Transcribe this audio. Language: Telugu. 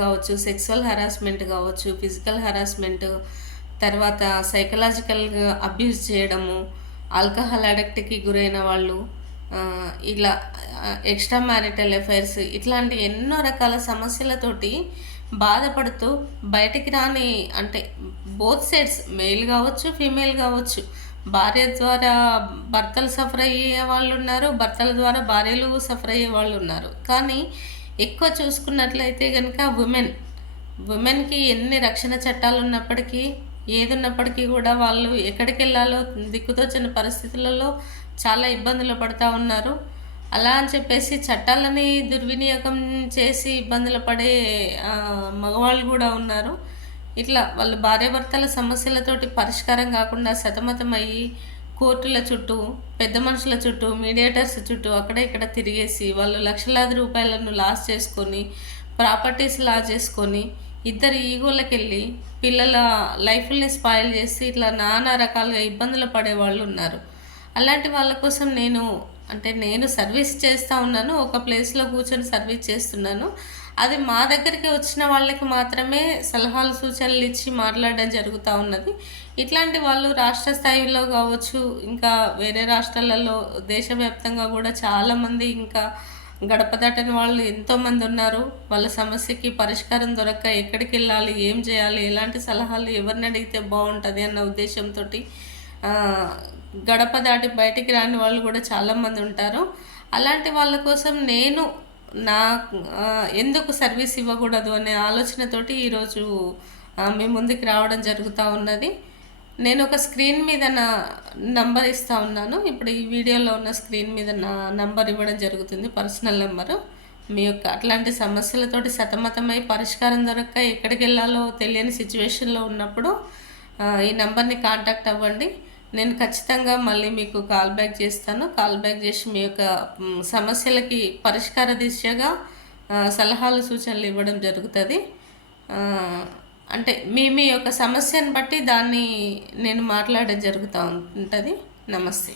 కావచ్చు, సెక్సువల్ హరాస్మెంట్ కావచ్చు, ఫిజికల్ హరాస్మెంట్, తర్వాత సైకలాజికల్‌గా అబ్యూస్ చేయడము, ఆల్కహాల్ అడిక్ట్‌కి గురైన వాళ్ళు, ఇలా ఎక్స్‌ట్రా మ్యారిటల్ అఫైర్స్ ఇట్లాంటి ఎన్నో రకాల సమస్యలతోటి బాధపడుతూ బయటికి రాని, అంటే బోత్ సైడ్స్ మేల్ కావచ్చు, ఫీమేల్ కావచ్చు. భార్య ద్వారా భర్తలు సఫర్ అయ్యే వాళ్ళున్నారు. భర్తల ద్వారా భార్యలు సఫర్ అయ్యే వాళ్ళున్నారు. కానీ ఎక్కువ చూసుకున్నట్లయితే గనుక ఉమెన్‌కి ఎన్ని రక్షణ చట్టాలున్నప్పటికీ, ఏదున్నప్పటికీ కూడా వాళ్ళు ఎక్కడికెళ్ళాలో దిక్కుతోచని పరిస్థితులలో చాలా ఇబ్బందులు పడతా ఉన్నారు. అలా అని చెప్పేసి చట్టాలని దుర్వినియోగం చేసి ఇబ్బందులు పడే మగవాళ్ళు కూడా ఉన్నారు. ఇట్లా వాళ్ళు భార్యాభర్తల సమస్యలతోటి పరిష్కారం కాకుండా సతమతమయ్యి కోర్టుల చుట్టూ, పెద్ద మనుషుల చుట్టూ, మీడియేటర్స్ చుట్టూ అక్కడ ఇక్కడ తిరిగేసి వాళ్ళు లక్షలాది రూపాయలను లాస్ చేసుకొని, ప్రాపర్టీస్ చేసుకొని, ఇద్దరు ఈగోలకెళ్ళి పిల్లల లైఫ్‌ని స్పాయిల్ చేసి ఇట్లా నానా రకాలుగా ఇబ్బందులు పడేవాళ్ళు ఉన్నారు. అలాంటి వాళ్ళ కోసం నేను సర్వీస్ చేస్తూ ఉన్నాను. ఒక ప్లేస్‌లో కూర్చొని సర్వీస్ చేస్తున్నాను. అది మా దగ్గరికి వచ్చిన వాళ్ళకి మాత్రమే సలహాలు, సూచనలు ఇచ్చి మాట్లాడడం జరుగుతూ ఉన్నది. ఇట్లాంటి వాళ్ళు రాష్ట్ర స్థాయిలో కావచ్చు, ఇంకా వేరే రాష్ట్రాలలో దేశవ్యాప్తంగా కూడా చాలామంది ఇంకా గడప దాటని వాళ్ళు ఎంతోమంది ఉన్నారు. వాళ్ళ సమస్యకి పరిష్కారం దొరక్క ఎక్కడికి వెళ్ళాలి, ఏం చేయాలి, ఎలాంటి సలహాలు ఎవరిని అడిగితే బాగుంటుంది అన్న ఉద్దేశంతో గడప దాటి బయటికి రాని వాళ్ళు కూడా చాలామంది ఉంటారు. అలాంటి వాళ్ళ కోసం నేను నా ఎందుకు సర్వీస్ ఇవ్వకూడదు అనే ఆలోచనతోటి ఈరోజు మీ ముందుకు రావడం జరుగుతూ ఉన్నది. నేను ఒక స్క్రీన్ మీద నా నంబర్ ఇస్తూ ఉన్నాను. ఇప్పుడు ఈ వీడియోలో ఉన్న స్క్రీన్ మీద నా నంబర్ ఇవ్వడం జరుగుతుంది, పర్సనల్ నెంబరు. మీ యొక్క అట్లాంటి సమస్యలతోటి సతమతమై పరిష్కారం దొరక్క ఎక్కడికి వెళ్ళాలో తెలియని సిచ్యువేషన్లో ఉన్నప్పుడు ఈ నెంబర్ని కాంటాక్ట్ అవ్వండి. నేను ఖచ్చితంగా మళ్ళీ మీకు కాల్ బ్యాక్ చేస్తాను. కాల్ బ్యాక్ చేసి మీ యొక్క సమస్యలకి పరిష్కార దిశగా సలహాలు, సూచనలు ఇవ్వడం జరుగుతుంది. అంటే మీ యొక్క సమస్యను బట్టి దాన్ని నేను మాట్లాడడం జరుగుతూ ఉంటుంది. నమస్తే.